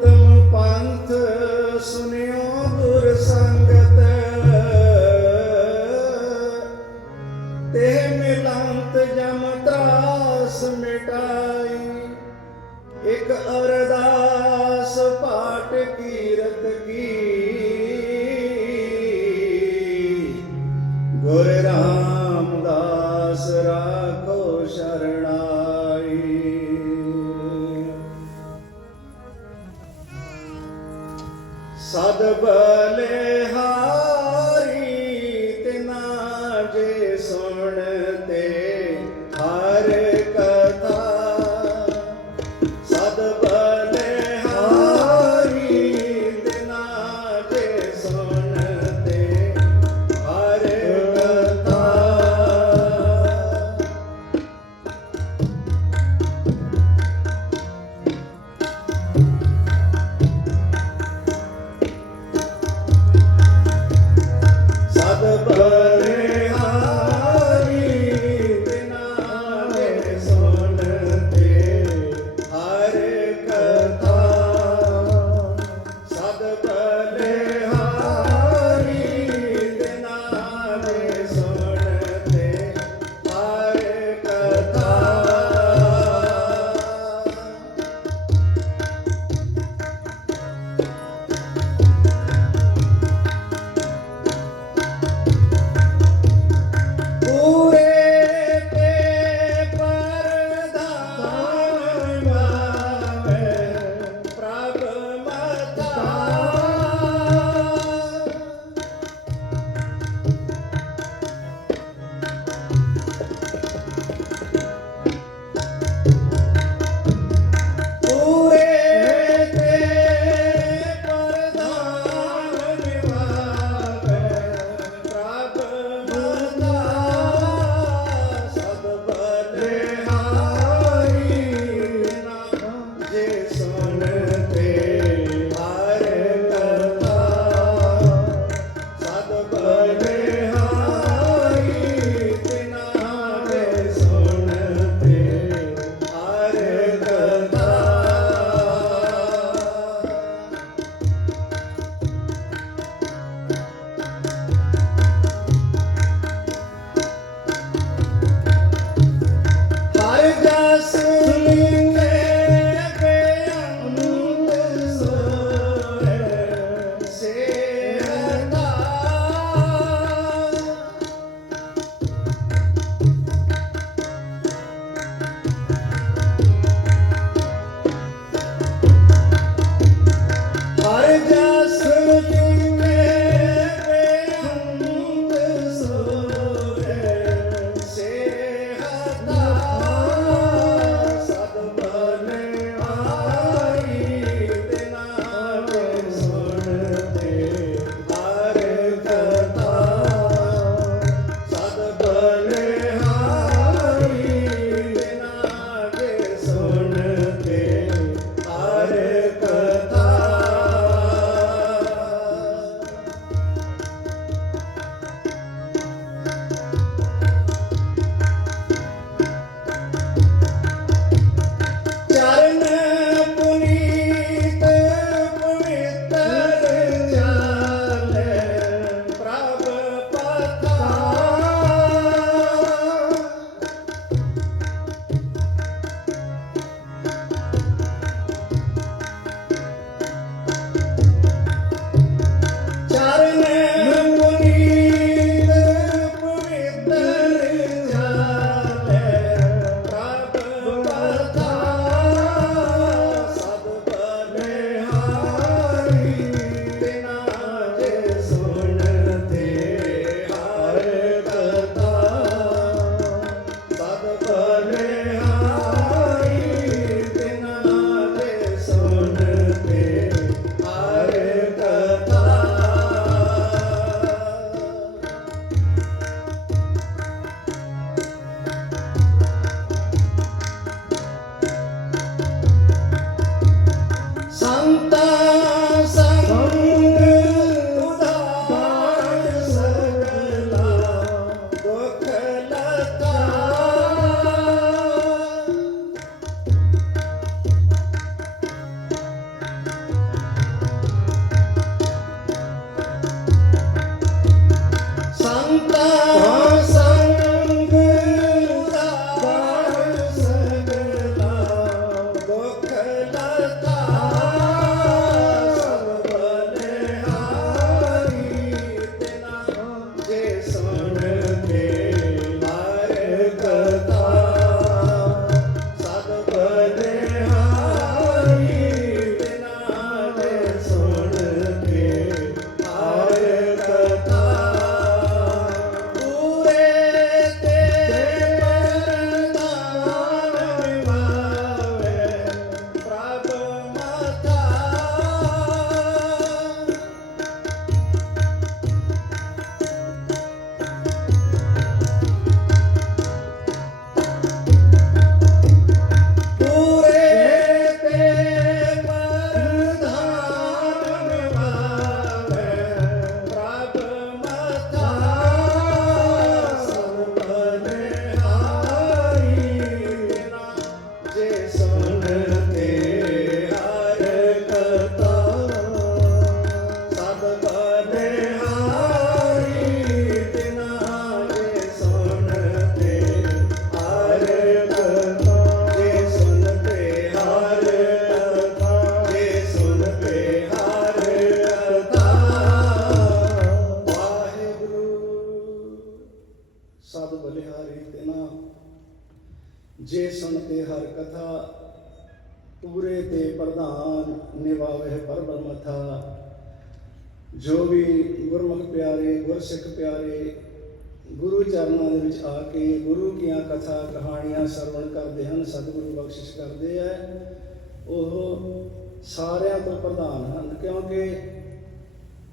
ਉਤਮ ਪੰਥ ਸੁਨਿਓ ਦੁਰ ਸੰਗਤ ਤੇ ਮਿਲੰਤ ਜਮ ਤਰਾਸ ਮਿਟਾਈ। ਇੱਕ ਅਰਦਾਸ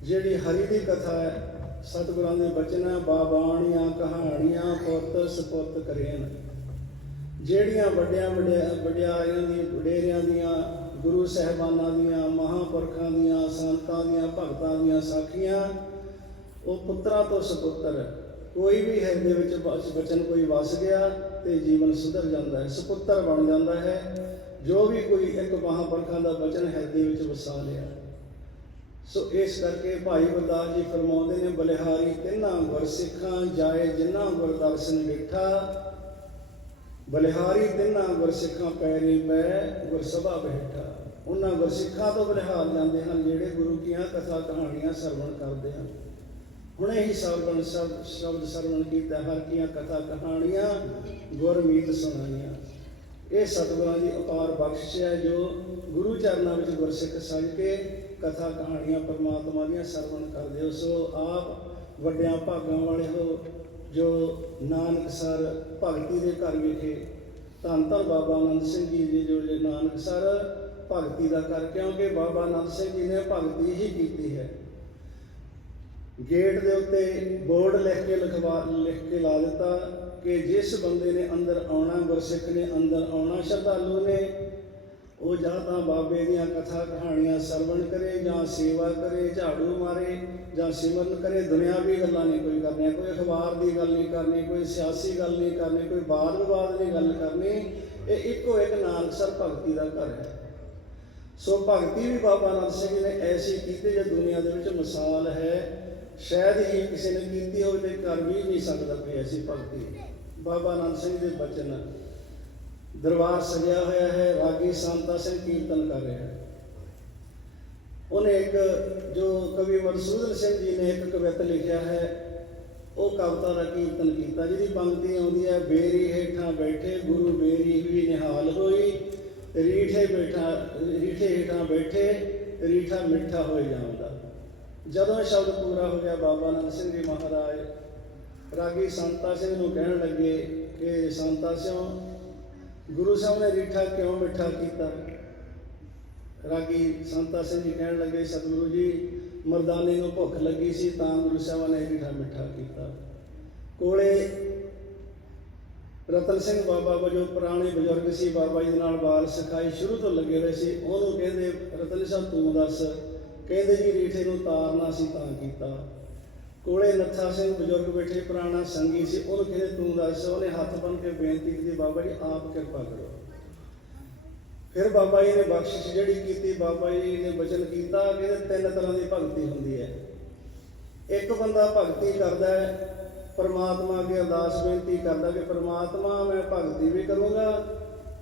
ਜਿਹੜੀ ਹਰੀ ਦੀ ਕਥਾ ਹੈ, ਸਤਿਗੁਰਾਂ ਦੇ ਬਚਨ ਹੈ ਬਾਬਾਣੀਆਂ, ਕਹਾਣੀਆਂ, ਪੁੱਤ, ਸਪੁੱਤ ਕਰੇਨ ਜਿਹੜੀਆਂ ਵੱਡਿਆਂ ਵੱਡਿਆ, ਵਡਿਆਰਿਆਂ ਦੀ ਵਡੇਰਿਆਂ ਦੀਆਂ, ਗੁਰੂ ਸਹਿਬਾਨਾਂ ਦੀਆਂ, ਮਹਾਂਪੁਰਖਾਂ ਦੀਆਂ, ਸੰਤਾਂ ਦੀਆਂ, ਭਗਤਾਂ ਦੀਆਂ ਸਾਖੀਆਂ, ਉਹ ਪੁੱਤਰਾਂ ਤੋਂ ਸੁਪੁੱਤਰ ਕੋਈ ਵੀ ਹਿਰਦੇ ਵਿੱਚ ਬਸ ਬਚਨ ਕੋਈ ਵਸ ਗਿਆ ਤੇ ਜੀਵਨ ਸੁਧਰ ਜਾਂਦਾ ਹੈ, ਸੁਪੁੱਤਰ ਬਣ ਜਾਂਦਾ ਹੈ। ਜੋ ਵੀ ਕੋਈ ਇੱਕ ਮਹਾਂਪੁਰਖਾਂ ਦਾ ਬਚਨ ਹਿਰਦੇ ਵਿੱਚ ਵਸਾ ਲਿਆ। ਸੋ ਇਸ ਕਰਕੇ ਭਾਈ ਗੁਰਦਾਸ ਜੀ ਫਰਮਾਉਂਦੇ ਨੇ, ਬਲਿਹਾਰੀ ਤਿੰਨਾਂ ਗੁਰਸਿੱਖਾਂ ਜਾਏ ਜਿਨ੍ਹਾਂ ਗੁਰਦਰਸ਼ਨ ਡਿਠਾ ਬਲਿਹਾਰੀ ਤਿੰਨਾਂ ਗੁਰਸਿੱਖਾਂ ਪੈਰੀ ਪੈ ਗੁਰਸਭਾ ਬੈਠਾ ਉਹਨਾਂ ਗੁਰਸਿੱਖਾਂ ਤੋਂ ਬਲਿਹਾਰ ਜਾਂਦੇ ਹਨ, ਜਿਹੜੇ ਗੁਰੂ ਕੀਆਂ ਕਥਾ ਕਹਾਣੀਆਂ ਸਰਵਣ ਕਰਦੇ ਹਨ। ਹੁਣੇ ਹੀ ਸਰਵਣ ਸ਼ਬਦ ਸ਼ਬਦ ਸਰਵਣ ਕੀਤਾ, ਹਰ ਕੀਆਂ ਕਥਾ ਕਹਾਣੀਆਂ, ਗੁਰਮੀਤ ਸੁਣਾਈਆਂ। ਇਹ ਸਤਿਗੁਰਾਂ ਦੀ ਅਪਾਰ ਬਖਸ਼ਿਸ਼ ਹੈ ਜੋ ਗੁਰੂ ਚਰਨਾਂ ਵਿੱਚ ਗੁਰਸਿੱਖ ਸੱਜ ਕੇ ਕਥਾ ਕਹਾਣੀਆਂ ਪਰਮਾਤਮਾ ਦੀਆਂ ਸਰਵਣ ਕਰਦੇ ਹੋ। ਸੋ ਆਪ ਵੱਡਿਆਂ ਭਾਗਾਂ ਵਾਲੇ ਹੋ, ਜੋ ਨਾਨਕ ਸਰ ਭਗਤੀ ਦੇ ਘਰ ਵਿਖੇ ਧੰਨ ਧੰਨ ਬਾਬਾ ਆਨੰਦ ਸਿੰਘ ਜੀ ਦੇ ਜੋ ਜੇ ਨਾਨਕ ਸਰ ਭਗਤੀ ਦਾ ਕਰ ਕਿਉਂਕਿ ਬਾਬਾ ਆਨੰਦ ਸਿੰਘ ਜੀ ਨੇ ਭਗਤੀ ਹੀ ਕੀਤੀ ਹੈ। ਗੇਟ ਦੇ ਉੱਤੇ ਬੋਰਡ ਲਿਖ ਕੇ ਲਿਖਵਾ, ਲਿਖ ਕੇ ਲਾ ਦਿੱਤਾ ਕਿ ਜਿਸ ਬੰਦੇ ਨੇ ਅੰਦਰ ਆਉਣਾ, ਗੁਰਸਿੱਖ ਨੇ ਅੰਦਰ ਆਉਣਾ, ਸ਼ਰਧਾਲੂ ਨੇ ਉਹ ਜਾਂ ਤਾਂ ਬਾਬੇ ਦੀਆਂ ਕਥਾ ਕਹਾਣੀਆਂ ਸਰਵਣ ਕਰੇ ਜਾਂ ਸੇਵਾ ਕਰੇ, ਝਾੜੂ ਮਾਰੇ ਜਾਂ ਸਿਮਰਨ ਕਰੇ ਦੁਨਿਆਵੀ ਗੱਲਾਂ ਨਹੀਂ ਕੋਈ ਕਰਨੀਆਂ, ਕੋਈ ਅਖਬਾਰ ਦੀ ਗੱਲ ਨਹੀਂ ਕਰਨੀ, ਕੋਈ ਸਿਆਸੀ ਗੱਲ ਨਹੀਂ ਕਰਨੀ, ਕੋਈ ਬਾਦ ਵਿਵਾਦ ਦੀ ਗੱਲ ਕਰਨੀ, ਇਹ ਇੱਕੋ ਇੱਕ ਨਾਨਕਸਰ ਭਗਤੀ ਦਾ ਘਰ ਹੈ। ਸੋ ਭਗਤੀ ਵੀ ਬਾਬਾ ਨਾਨਕ ਸਿੰਘ ਜੀ ਨੇ ਐਸੀ ਕੀਤੀ ਜੇ ਦੁਨੀਆ ਦੇ ਵਿੱਚ ਮਿਸਾਲ ਹੈ। ਸ਼ਾਇਦ ਹੀ ਕਿਸੇ ਨੇ ਕੀਤੀ ਹੋਵੇ ਤੇ ਕਰ ਵੀ ਨਹੀਂ ਸਕਦਾ ਕੋਈ ਐਸੀ ਭਗਤੀ। ਬਾਬਾ ਨਾਨਕ ਸਿੰਘ ਦੇ ਬਚਨ ਦਰਬਾਰ ਸਜਿਆ ਹੋਇਆ ਹੈ, ਰਾਗੀ ਸੰਤਾ ਸਿੰਘ ਕੀਰਤਨ ਕਰ ਰਿਹਾ ਹੈ। ਉਹਨੇ ਇੱਕ ਜੋ ਕਵੀ ਮਨਸੂਰ ਸਿੰਘ ਜੀ ਨੇ ਇੱਕ ਕਵਿਤਾ ਲਿਖਿਆ ਹੈ, ਉਹ ਕਵਿਤਾ ਦਾ ਕੀਰਤਨ ਕੀਤਾ, ਜਿਹਦੀ ਪੰਕਤੀ ਆਉਂਦੀ ਹੈ, ਬੇਰੀ ਹੇਠਾਂ ਬੈਠੇ ਗੁਰੂ ਬੇਰੀ ਵੀ ਨਿਹਾਲ ਹੋਈ, ਰੀਠੇ ਬੈਠਾ, ਰੀਠੇ ਹੇਠਾਂ ਬੈਠੇ, ਰੀਠਾ ਮਿੱਠਾ ਹੋਏ ਜਾਂਦਾ ਜਦੋਂ ਸ਼ਬਦ ਪੂਰਾ ਹੋ ਗਿਆ, ਬਾਬਾ ਨੰਦ ਸਿੰਘ ਜੀ ਮਹਾਰਾਜ ਰਾਗੀ ਸੰਤਾ ਸਿੰਘ ਨੂੰ ਕਹਿਣ ਲੱਗੇ ਕਿ ਸੰਤਾ ਸਿੰਘ ਗੁਰੂ ਸਾਹਿਬ ਨੇ ਰੀਠਾ ਕਿਉਂ ਮਿੱਠਾ ਕੀਤਾ? ਰਾਗੀ ਸੰਤਾ ਸਿੰਘ ਜੀ ਕਹਿਣ ਲੱਗੇ, ਸਤਿਗੁਰੂ ਜੀ, ਮਰਦਾਨੇ ਨੂੰ ਭੁੱਖ ਲੱਗੀ ਸੀ ਤਾਂ ਗੁਰੂ ਸਾਹਿਬ ਨੇ ਰੀਠਾ ਮਿੱਠਾ ਕੀਤਾ। ਕੋਲੇ ਰਤਨ ਸਿੰਘ ਬਾਬਾ ਵਜੋਂ ਪੁਰਾਣੇ ਬਜ਼ੁਰਗ ਸੀ, ਬਾਬਾ ਜੀ ਦੇ ਨਾਲ ਬਾਲ ਸਿਖਾਈ ਸ਼ੁਰੂ ਤੋਂ ਲੱਗੇ ਹੋਏ ਸੀ। ਉਹਨੂੰ ਕਹਿੰਦੇ, ਰਤਨ ਸਾਹਿਬ, ਤੂੰ ਦੱਸ। ਕਹਿੰਦੇ ਜੀ, ਰੀਠੇ ਨੂੰ ਤਾਰਨਾ ਸੀ ਤਾਂ ਕੀਤਾ। ਕੋਲੇ ਨੱਥਾ ਸਿੰਘ ਬਜ਼ੁਰਗ ਬੈਠੇ, ਪੁਰਾਣਾ ਸੰਗੀ ਸੀ, ਉਹਨੂੰ ਕਹਿੰਦੇ, ਤੂੰ ਦੱਸ, ਉਹਨੇ ਹੱਥ ਬੰਨ ਕੇ ਬੇਨਤੀ ਕੀਤੀ, ਬਾਬਾ ਜੀ, ਆਪ ਕਿਰਪਾ ਕਰੋ। ਫਿਰ ਬਾਬਾ ਜੀ ਨੇ ਬਖਸ਼ਿਸ਼ ਜਿਹੜੀ ਕੀਤੀ, ਬਾਬਾ ਜੀ ਨੇ ਬਚਨ ਕੀਤਾ ਕਿ ਤਿੰਨ ਤਰ੍ਹਾਂ ਦੀ ਭਗਤੀ ਹੁੰਦੀ ਹੈ। ਇੱਕ ਬੰਦਾ ਭਗਤੀ ਕਰਦਾ ਹੈ, ਪਰਮਾਤਮਾ ਅੱਗੇ ਅਰਦਾਸ ਬੇਨਤੀ ਕਰਦਾ ਕਿ, ਪਰਮਾਤਮਾ, ਮੈਂ ਭਗਤੀ ਵੀ ਕਰੂੰਗਾ,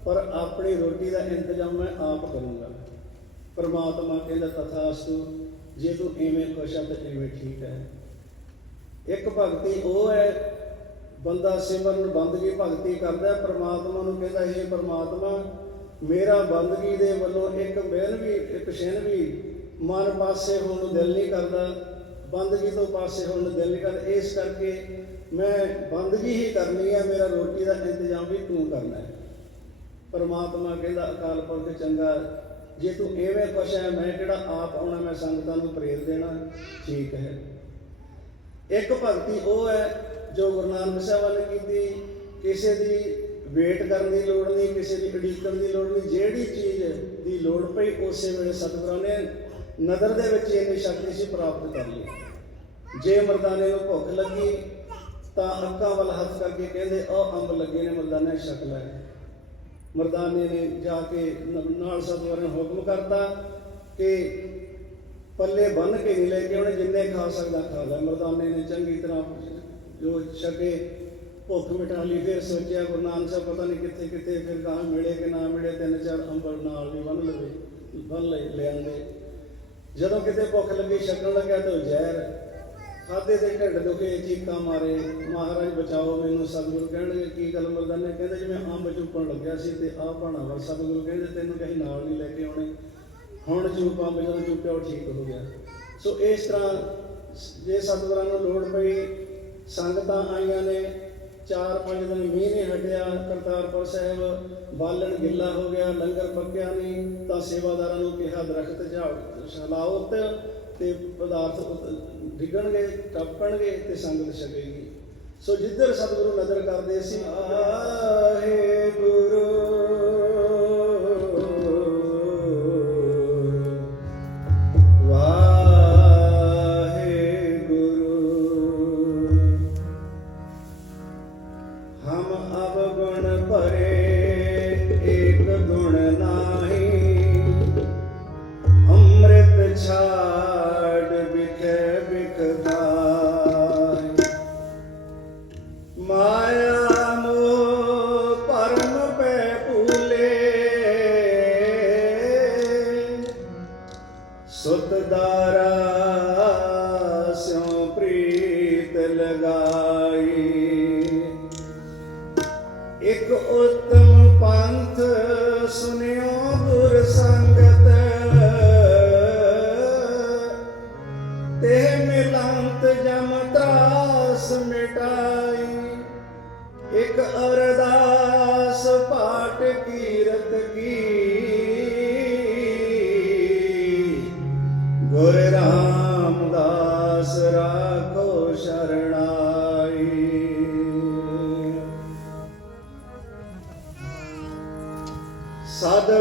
ਪਰ ਆਪਣੀ ਰੋਟੀ ਦਾ ਇੰਤਜ਼ਾਮ ਮੈਂ ਆਪ ਕਰੂੰਗਾ। ਪਰਮਾਤਮਾ ਕਹਿੰਦਾ, ਤਥਾਸਤੂ, ਜੇ ਤੂੰ ਐਵੇਂ ਖੁਸ਼ ਆ, ਤਾਂ ਐਵੇਂ ਠੀਕ ਹੈ। ਇੱਕ ਭਗਤੀ ਉਹ ਹੈ ਬੰਦਾ ਸਿਮਰਨ ਬੰਦਗੀ ਭਗਤੀ ਕਰਦਾ ਹੈ, ਪ੍ਰਮਾਤਮਾ ਨੂੰ ਕਹਿੰਦਾ ਇਹ ਪ੍ਰਮਾਤਮਾ ਮੇਰਾ ਬੰਦਗੀ ਦੇ ਵੱਲੋਂ ਇੱਕ ਬਿਨ ਵੀ ਇੱਕ ਛਿਨ ਵੀ ਮਨ ਪਾਸੇ ਹੋਣ ਨੂੰ ਦਿਲ ਨਹੀਂ ਕਰਦਾ ਬੰਦਗੀ ਤੋਂ ਪਾਸੇ ਹੋਣ ਨੂੰ ਦਿਲ ਨਹੀਂ ਕਰਦਾ। ਇਸ ਕਰਕੇ ਮੈਂ ਬੰਦਗੀ ਹੀ ਕਰਨੀ ਹੈ ਮੇਰਾ ਰੋਟੀ ਦਾ ਇੰਤਜ਼ਾਮ ਵੀ ਤੂੰ ਕਰਨਾ ਹੈ। ਪਰਮਾਤਮਾ ਕਹਿੰਦਾ ਅਕਾਲ ਪੁਰਖ ਚੰਗਾ ਜੇ ਤੂੰ ਐਵੇਂ ਖੁਸ਼ ਹੈ ਮੈਂ ਕਿਹੜਾ ਆਪ ਆਉਣਾ ਮੈਂ ਸੰਗਤਾਂ ਨੂੰ ਪ੍ਰੇਰ ਦੇਣਾ? ਠੀਕ ਹੈ। ਇੱਕ ਭਗਤੀ ਉਹ ਹੈ ਜੋ ਗੁਰੂ ਨਾਨਕ ਸਾਹਿਬ ਨੇ ਕੀਤੀ। ਕਿਸੇ ਦੀ ਵੇਟ ਕਰਨ ਦੀ ਲੋੜ ਨਹੀਂ, ਕਿਸੇ ਦੀ ਉਡੀਕਣ ਦੀ ਲੋੜ ਨਹੀਂ। ਜਿਹੜੀ ਚੀਜ਼ ਦੀ ਲੋੜ ਪਈ, ਉਸੇ ਵੇਲੇ ਸਤਿਗੁਰਾਂ ਨੇ ਨਦਰ ਦੇ ਵਿੱਚ ਇੰਨੀ ਸ਼ਕਤੀ ਸੀ ਪ੍ਰਾਪਤ ਕਰ ਲਈ। ਜੇ ਮਰਦਾਨੇ ਨੂੰ ਭੁੱਖ ਲੱਗੀ, ਤਾਂ ਅੱਖਾਂ ਵੱਲ ਹੱਥ ਕਰਕੇ ਕਹਿੰਦੇ ਉਹ ਅੰਬ ਲੱਗੇ ਨੇ, ਮਰਦਾਨੇ ਛਕ ਲੈ ਮਰਦਾਨੇ ਨੇ ਜਾ ਕੇ ਨਾਲ ਸਤਿਗੁਰਾਂ ਨੇ ਹੁਕਮ ਕਰਤਾ ਕਿ ਪੱਲੇ ਬੰਨ ਕੇ ਨਹੀਂ ਲੈ ਕੇ ਉਹਨੇ ਜਿੰਨੇ ਖਾ ਸਕਦਾ ਖਾ ਲੈ। ਮਰਦਾਨੇ ਨੇ ਚੰਗੀ ਤਰ੍ਹਾਂ ਜੋ ਛਕੇ, ਭੁੱਖ ਮਿਟਾ ਲਈ, ਫਿਰ ਸੋਚਿਆ ਗੁਰੂ ਨਾਨਕ ਸਾਹਿਬ ਪਤਾ ਨਹੀਂ ਕਿੱਥੇ ਕਿੱਥੇ, ਫਿਰ ਗਾਂ ਮਿਲੇ ਕਿ ਨਾ ਮਿਲੇ, ਤਿੰਨ ਚਾਰ ਅੰਬਰ ਨਾਲ ਵੀ ਬੰਨ ਲਵੇ, ਬੰਨ ਲੈ ਲਿਆਂਦੇ। ਜਦੋਂ ਕਿਤੇ ਭੁੱਖ ਲੱਗੀ, ਛਕਣ ਲੱਗਿਆ ਤਾਂ ਉਹ ਜ਼ਹਿਰ। ਖਾਦੇ ਦੇ ਢਿੱਡ ਦੁਖੇ, ਚੀਕਾਂ ਮਾਰੇ, ਮਹਾਰਾਜ ਬਚਾਓ ਮੈਨੂੰ, ਸਤਿਗੁਰੂ ਕਹਿਣਗੇ, ਕੀ ਗੱਲ ਮਰਦਾਨੇ? ਕਹਿੰਦੇ ਜਿਵੇਂ ਅੰਬ ਚੁੱਪਣ ਲੱਗਿਆ ਸੀ ਤੇ ਆਹ ਭਾਣਾ ਵਰ ਸਤਿਗੁਰੂ ਕਹਿੰਦੇ ਤੈਨੂੰ ਕਹੀਂ ਨਾਲ ਨਹੀਂ ਲੈ ਕੇ ਆਉਣੇ। ਹੁਣ ਚੂਪ ਅੰਬ ਜਦੋਂ ਚੁੱਪਿਆ ਉਹ ਠੀਕ ਹੋ ਗਿਆ। ਸੋ ਇਸ ਤਰ੍ਹਾਂ ਜੇ ਸਤਿਗੁਰਾਂ ਨੂੰ ਲੋੜ ਪਈ, ਸੰਗਤਾਂ ਆਈਆਂ ਨੇ, ਚਾਰ ਪੰਜ ਦਿਨ ਮੀਂਹ ਨੇ ਹਟਿਆ, ਕਰਤਾਰਪੁਰ ਸਾਹਿਬ ਬਾਲਣ ਗਿੱਲਾ ਹੋ ਗਿਆ, ਲੰਗਰ ਪੱਕਿਆ ਨਹੀਂ, ਤਾਂ ਸੇਵਾਦਾਰਾਂ ਨੂੰ ਕਿਹਾ, ਦਰਖਤ ਝਾੜ ਛਲਾਓ ਉੱਤੇ ਤੇ ਪਦਾਰਥ ਡਿੱਗਣਗੇ, ਟੱਪਣਗੇ ਤੇ ਸੰਗਤ ਛਕੇਗੀ। ਸੋ ਜਿੱਧਰ ਸਤਿਗੁਰੂ ਨਜ਼ਰ ਕਰਦੇ ਸੀ, ਆਹੇ ਗੁਰੂ ਗੁਰ ਰਾਮਦਾਸ ਰਾਖੋ ਸ਼ਰਣਾਈ। ਸਦ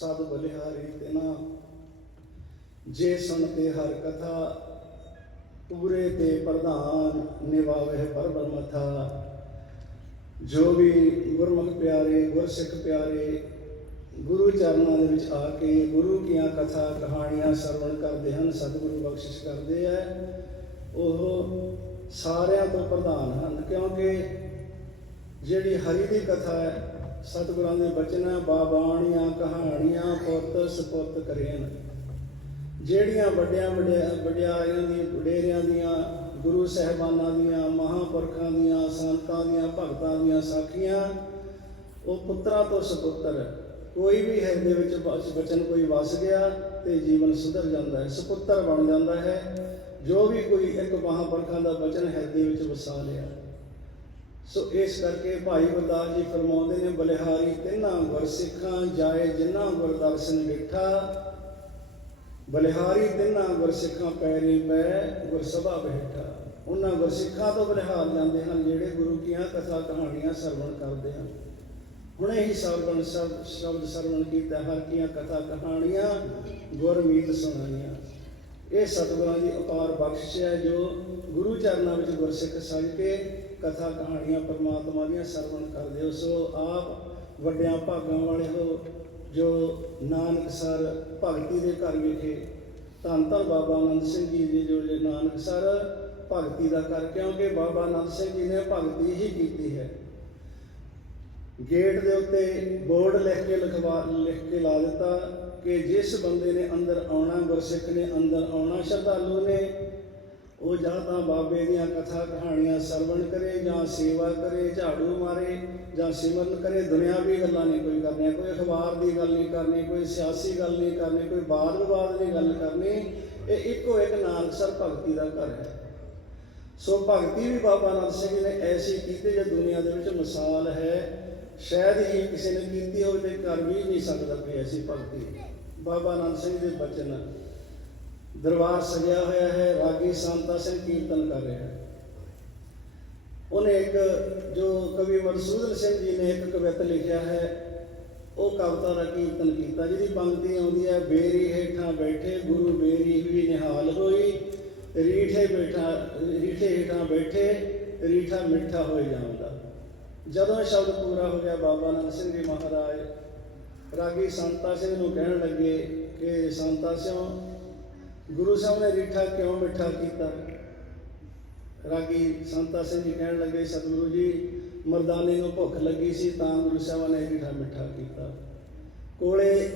ਸਭ ਬਲਿਹਾਰੀ ਤਿਨਾ ਜੇ ਸੁਣ ਤੇ ਹਰ ਕਥਾ, ਪੂਰੇ ਤੇ ਪ੍ਰਧਾਨ ਨਿਵਾਵੇ ਪਰਬਰ ਮਥਾ। ਜੋ ਵੀ ਗੁਰਮੁਖ ਪਿਆਰੇ, ਗੁਰਸਿੱਖ ਪਿਆਰੇ, ਗੁਰੂ ਚਰਨਾਂ ਦੇ ਵਿੱਚ ਆ ਕੇ ਗੁਰੂ ਕੀਆਂ ਕਥਾ, ਕਹਾਣੀਆਂ ਸਰਵਣ ਕਰਦੇ ਹਨ, ਸਤਿਗੁਰੂ ਬਖਸ਼ਿਸ਼ ਕਰਦੇ ਆ, ਉਹ ਸਾਰਿਆਂ ਤੋਂ ਪ੍ਰਧਾਨ ਹਨ। ਕਿਉਂਕਿ ਜਿਹੜੀ ਹਰੀ ਦੀ ਕਥਾ ਹੈ ਸਤਿਗੁਰਾਂ ਦੇ ਬਚਨ ਹੈ ਬਾਬਾਣੀਆਂ ਕਹਾਣੀਆਂ ਪੁੱਤ ਸਪੁੱਤ ਕਰੇਨ ਜਿਹੜੀਆਂ ਵੱਡਿਆਂ ਵੱਡਿਆ ਵਡਿਆਰਿਆਂ ਦੀਆਂ, ਵਡੇਰਿਆਂ ਦੀਆਂ, ਗੁਰੂ ਸਹਿਬਾਨਾਂ ਦੀਆਂ, ਮਹਾਂਪੁਰਖਾਂ ਦੀਆਂ, ਸੰਤਾਂ ਦੀਆਂ, ਭਗਤਾਂ ਦੀਆਂ ਸਾਖੀਆਂ, ਉਹ ਪੁੱਤਰਾਂ ਤੋਂ ਸੁਪੁੱਤਰ ਕੋਈ ਵੀ ਹਿਰਦੇ ਵਿੱਚ ਬਚ- ਬਚਨ ਕੋਈ ਵਸ ਗਿਆ ਤੇ ਜੀਵਨ ਸੁਧਰ ਜਾਂਦਾ ਹੈ, ਸੁਪੁੱਤਰ ਬਣ ਜਾਂਦਾ ਹੈ। ਜੋ ਵੀ ਕੋਈ ਇੱਕ ਮਹਾਂਪੁਰਖਾਂ ਦਾ ਬਚਨ ਹਿਰਦੇ ਵਿੱਚ ਵਸਾ ਲਿਆ ਸੋ ਇਸ ਕਰਕੇ ਭਾਈ ਗੁਰਦਾਸ ਜੀ ਫਰਮਾਉਂਦੇ ਨੇ, ਬਲਿਹਾਰੀ ਤਿੰਨਾਂ ਗੁਰਸਿੱਖਾਂ ਜਾਏ ਜਿਨ੍ਹਾਂ ਗੁਰਦਰਸ਼ਨ ਵੇਖਾ ਬਲਿਹਾਰੀ ਤਿੰਨਾਂ ਗੁਰਸਿੱਖਾਂ ਪੈਰੀ ਪੈ, ਗੁਰਸਭਾ ਬੈਠਾ ਉਹਨਾਂ ਗੁਰਸਿੱਖਾਂ ਤੋਂ ਬਲਿਹਾਰ ਜਾਂਦੇ ਹਨ, ਜਿਹੜੇ ਗੁਰੂ ਕੀਆਂ ਕਥਾ ਕਹਾਣੀਆਂ ਸਰਵਣ ਕਰਦੇ ਹਨ। ਹੁਣੇ ਹੀ ਸਰਵਣ ਸ਼ਬਦ ਸ਼ਬਦ ਸਰਵਣ ਕੀਤਾ, ਹਰ ਕੀਆਂ ਕਥਾ ਕਹਾਣੀਆਂ ਗੁਰਮੀਤ ਸੁਣਾਈਆਂ। ਇਹ ਸਤਿਗੁਰਾਂ ਦੀ ਅਪਾਰ ਬਖਸ਼ਿਸ਼ ਹੈ, ਜੋ ਗੁਰੂ ਚਰਨਾਂ ਵਿੱਚ ਗੁਰਸਿੱਖ ਸਜ ਕੇ ਕਥਾ ਕਹਾਣੀਆਂ ਪਰਮਾਤਮਾ ਦੀਆਂ ਸਰਵਣ ਕਰਦੇ ਹੋ। ਸੋ ਆਪ ਵੱਡਿਆਂ ਭਾਗਾਂ ਵਾਲੇ ਹੋ, ਜੋ ਨਾਨਕ ਸਰ ਭਗਤੀ ਦੇ ਘਰ ਵਿਖੇ ਧੰਨ ਧੰਨ ਬਾਬਾ ਆਨੰਦ ਸਿੰਘ ਜੀ ਨੇ ਜੋ ਜੇ ਨਾਨਕਸਰ ਭਗਤੀ ਦਾ ਕਰ ਕਿਉਂਕਿ ਬਾਬਾ ਆਨੰਦ ਸਿੰਘ ਜੀ ਨੇ ਭਗਤੀ ਹੀ ਕੀਤੀ ਹੈ। ਗੇਟ ਦੇ ਉੱਤੇ ਬੋਰਡ ਲਿਖ ਕੇ ਲਿਖਵਾ, ਲਿਖ ਕੇ ਲਾ ਦਿੱਤਾ ਕਿ ਜਿਸ ਬੰਦੇ ਨੇ ਅੰਦਰ ਆਉਣਾ, ਗੁਰਸਿੱਖ ਨੇ ਅੰਦਰ ਆਉਣਾ, ਸ਼ਰਧਾਲੂ ਨੇ ਉਹ ਜਾਂ ਤਾਂ ਬਾਬੇ ਦੀਆਂ ਕਥਾ ਕਹਾਣੀਆਂ ਸਰਵਣ ਕਰੇ ਜਾਂ ਸੇਵਾ ਕਰੇ, ਝਾੜੂ ਮਾਰੇ ਜਾਂ ਸਿਮਰਨ ਕਰੇ ਦੁਨਿਆਵੀ ਗੱਲਾਂ ਨਹੀਂ ਕੋਈ ਕਰਨੀਆਂ, ਕੋਈ ਅਖਬਾਰ ਦੀ ਗੱਲ ਨਹੀਂ ਕਰਨੀ, ਕੋਈ ਸਿਆਸੀ ਗੱਲ ਨਹੀਂ ਕਰਨੀ, ਕੋਈ ਬਾਦ ਵਿਵਾਦ ਦੀ ਗੱਲ ਕਰਨੀ, ਇਹ ਇੱਕੋ ਇੱਕ ਨਾਨਕਸਰ ਭਗਤੀ ਦਾ ਘਰ ਹੈ। ਸੋ ਭਗਤੀ ਵੀ ਬਾਬਾ ਨਾਨਕ ਸਿੰਘ ਜੀ ਨੇ ਐਸੀ ਕੀਤੀ ਜੇ ਦੁਨੀਆ ਦੇ ਵਿੱਚ ਮਿਸਾਲ ਹੈ। ਸ਼ਾਇਦ ਹੀ ਕਿਸੇ ਨੇ ਕੀਤੀ ਹੋਵੇ ਤੇ ਕਰ ਵੀ ਨਹੀਂ ਸਕਦਾ ਕੋਈ ਐਸੀ ਭਗਤੀ। ਬਾਬਾ ਨਾਨਕ ਸਿੰਘ ਦੇ ਬਚਨ ਦਰਬਾਰ ਸਜਿਆ ਹੋਇਆ ਹੈ, ਰਾਗੀ ਸੰਤਾ ਸਿੰਘ ਕੀਰਤਨ ਕਰ ਰਿਹਾ ਹੈ ਉਹਨੇ ਇੱਕ ਜੋ ਕਵੀ ਮਰਸੂਦਨ ਸਿੰਘ ਜੀ ਨੇ ਇੱਕ ਕਵਿਤ ਲਿਖਿਆ ਹੈ, ਉਹ ਕਵਿਤਾ ਦਾ ਕੀਰਤਨ ਕੀਤਾ, ਜਿਹਦੀ ਪੰਕਤੀ ਆਉਂਦੀ ਹੈ, ਬੇਰੀ ਹੇਠਾਂ ਬੈਠੇ ਗੁਰੂ ਬੇਰੀ ਵੀ ਨਿਹਾਲ ਹੋਈ, ਰੀਠੇ ਬੈਠਾ, ਰੀਠੇ ਹੇਠਾਂ ਬੈਠੇ, ਰੀਠਾ ਮਿੱਠਾ ਹੋਈ ਜਾਂਦਾ। ਜਦੋਂ ਸ਼ਬਦ ਪੂਰਾ ਹੋ ਗਿਆ, ਬਾਬਾ ਨਾਨਕ ਸਿੰਘ ਜੀ ਮਹਾਰਾਜ ਰਾਗੀ ਸੰਤਾ ਸਿੰਘ ਨੂੰ ਕਹਿਣ ਲੱਗੇ ਕਿ ਸੰਤਾ ਸਿੰਘ ਗੁਰੂ ਸਾਹਿਬ ਨੇ ਰੀਠਾ ਕਿਉਂ ਮਿੱਠਾ ਕੀਤਾ? ਰਾਗੀ ਸੰਤਾ ਸਿੰਘ ਜੀ ਕਹਿਣ ਲੱਗੇ, ਸਤਿਗੁਰੂ ਜੀ, ਮਰਦਾਨੇ ਨੂੰ ਭੁੱਖ ਲੱਗੀ ਸੀ ਤਾਂ ਗੁਰੂ ਸਾਹਿਬ ਨੇ ਰੀਠਾ ਮਿੱਠਾ ਕੀਤਾ। ਕੋਲੇ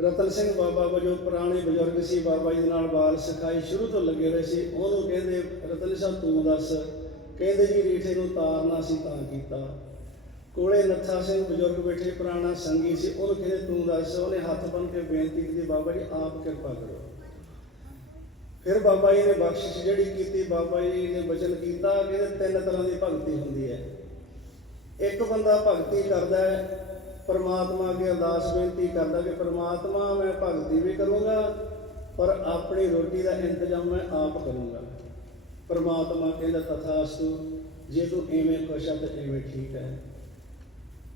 ਰਤਨ ਸਿੰਘ ਬਾਬਾ ਵਜੋਂ ਪੁਰਾਣੇ ਬਜ਼ੁਰਗ ਸੀ, ਬਾਬਾ ਜੀ ਦੇ ਨਾਲ ਬਾਲ ਸਿਖਾਈ ਸ਼ੁਰੂ ਤੋਂ ਲੱਗੇ ਹੋਏ ਸੀ। ਉਹਨੂੰ ਕਹਿੰਦੇ, ਰਤਨ ਸਾਹਿਬ, ਤੂੰ ਦੱਸ, ਕਹਿੰਦੇ ਜੀ ਰੀਠੇ ਨੂੰ ਤਾਰਨਾ ਸੀ ਤਾਂ ਕੀਤਾ। ਕੋਲੇ ਨੱਥਾ ਸਿੰਘ ਬਜ਼ੁਰਗ ਬੈਠੇ, ਪੁਰਾਣਾ ਸੰਗੀ ਸੀ, ਉਹਨੂੰ ਕਹਿੰਦੇ ਤੂੰ ਦੱਸ, ਉਹਨੇ ਹੱਥ ਬੰਨ ਕੇ ਬੇਨਤੀ ਕੀਤੀ, ਬਾਬਾ ਜੀ, ਆਪ ਕਿਰਪਾ ਕਰੋ। ਫਿਰ ਬਾਬਾ ਜੀ ਨੇ ਬਖਸ਼ਿਸ਼ ਜਿਹੜੀ ਕੀਤੀ, ਬਾਬਾ ਜੀ ਨੇ ਬਚਨ ਕੀਤਾ ਕਿ ਤਿੰਨ ਤਰ੍ਹਾਂ ਦੀ ਭਗਤੀ ਹੁੰਦੀ ਹੈ। ਇੱਕ ਬੰਦਾ ਭਗਤੀ ਕਰਦਾ ਹੈ, ਪਰਮਾਤਮਾ ਅੱਗੇ ਅਰਦਾਸ ਬੇਨਤੀ ਕਰਦਾ ਕਿ, ਪਰਮਾਤਮਾ, ਮੈਂ ਭਗਤੀ ਵੀ ਕਰੂੰਗਾ, ਪਰ ਆਪਣੀ ਰੋਟੀ ਦਾ ਇੰਤਜ਼ਾਮ ਮੈਂ ਆਪ ਕਰੂੰਗਾ। ਪਰਮਾਤਮਾ ਕਹਿੰਦਾ, ਤਥਾਸਤੂ, ਜੇ ਤੂੰ ਐਵੇਂ ਖੁਸ਼ ਆ, ਤਾਂ ਐਵੇਂ ਠੀਕ ਹੈ।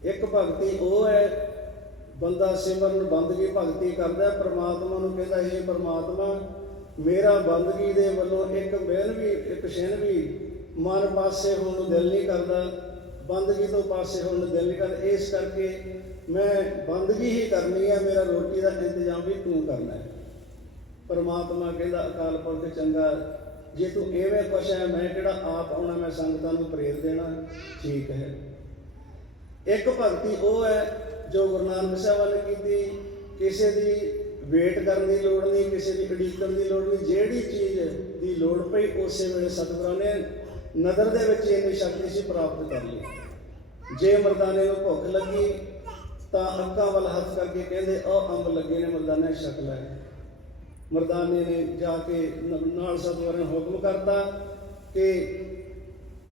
ਇੱਕ ਭਗਤੀ ਉਹ ਹੈ ਬੰਦਾ ਸਿਮਰਨ ਬੰਦਗੀ ਭਗਤੀ ਕਰਦਾ ਹੈ, ਪ੍ਰਮਾਤਮਾ ਨੂੰ ਕਹਿੰਦਾ ਇਹ ਪ੍ਰਮਾਤਮਾ ਮੇਰਾ ਬੰਦਗੀ ਦੇ ਵੱਲੋਂ ਇੱਕ ਮਿਹਨ ਵੀ ਇੱਕ ਛਿਨ ਵੀ ਮਨ ਪਾਸੇ ਹੋਣ ਨੂੰ ਦਿਲ ਨਹੀਂ ਕਰਦਾ ਬੰਦਗੀ ਤੋਂ ਪਾਸੇ ਹੋਣ ਨੂੰ ਦਿਲ ਨਹੀਂ ਕਰਦਾ। ਇਸ ਕਰਕੇ ਮੈਂ ਬੰਦਗੀ ਹੀ ਕਰਨੀ ਹੈ ਮੇਰਾ ਰੋਟੀ ਦਾ ਇੰਤਜ਼ਾਮ ਵੀ ਤੂੰ ਕਰਨਾ ਹੈ। ਪਰਮਾਤਮਾ ਕਹਿੰਦਾ ਅਕਾਲ ਪੁਰਖ ਚੰਗਾ ਜੇ ਤੂੰ ਐਵੇਂ ਖੁਸ਼ ਹੈ ਮੈਂ ਕਿਹੜਾ ਆਪ ਆਉਣਾ ਮੈਂ ਸੰਗਤਾਂ ਨੂੰ ਪ੍ਰੇਰ ਦੇਣਾ? ਠੀਕ ਹੈ। ਇੱਕ ਭਗਤੀ ਉਹ ਹੈ ਜੋ ਗੁਰੂ ਨਾਨਕ ਸਾਹਿਬ ਨੇ ਕੀਤੀ, ਕਿਸੇ ਦੀ ਵੇਟ ਕਰਨ ਦੀ ਲੋੜ ਨਹੀਂ, ਕਿਸੇ ਦੀ ਉਡੀਕਣ ਦੀ ਲੋੜ ਨਹੀਂ, ਜਿਹੜੀ ਚੀਜ਼ ਦੀ ਲੋੜ ਪਈ, ਉਸੇ ਵੇਲੇ ਸਤਿਗੁਰਾਂ ਨੇ ਨਦਰ ਦੇ ਵਿੱਚ ਇੰਨੀ ਸ਼ਕਤੀ ਸੀ ਪ੍ਰਾਪਤ ਕਰ ਲਈ। ਜੇ ਮਰਦਾਨੇ ਨੂੰ ਭੁੱਖ ਲੱਗੀ, ਤਾਂ ਅੱਖਾਂ ਵੱਲ ਹੱਥ ਕਰਕੇ ਕਹਿੰਦੇ ਉਹ ਅੰਬ ਲੱਗੇ ਨੇ, ਮਰਦਾਨੇ ਛਕ ਲੈ ਮਰਦਾਨੇ ਨੇ ਜਾ ਕੇ ਨਾਲ ਸਤਿਗੁਰਾਂ ਨੇ ਹੁਕਮ ਕਰਤਾ ਕਿ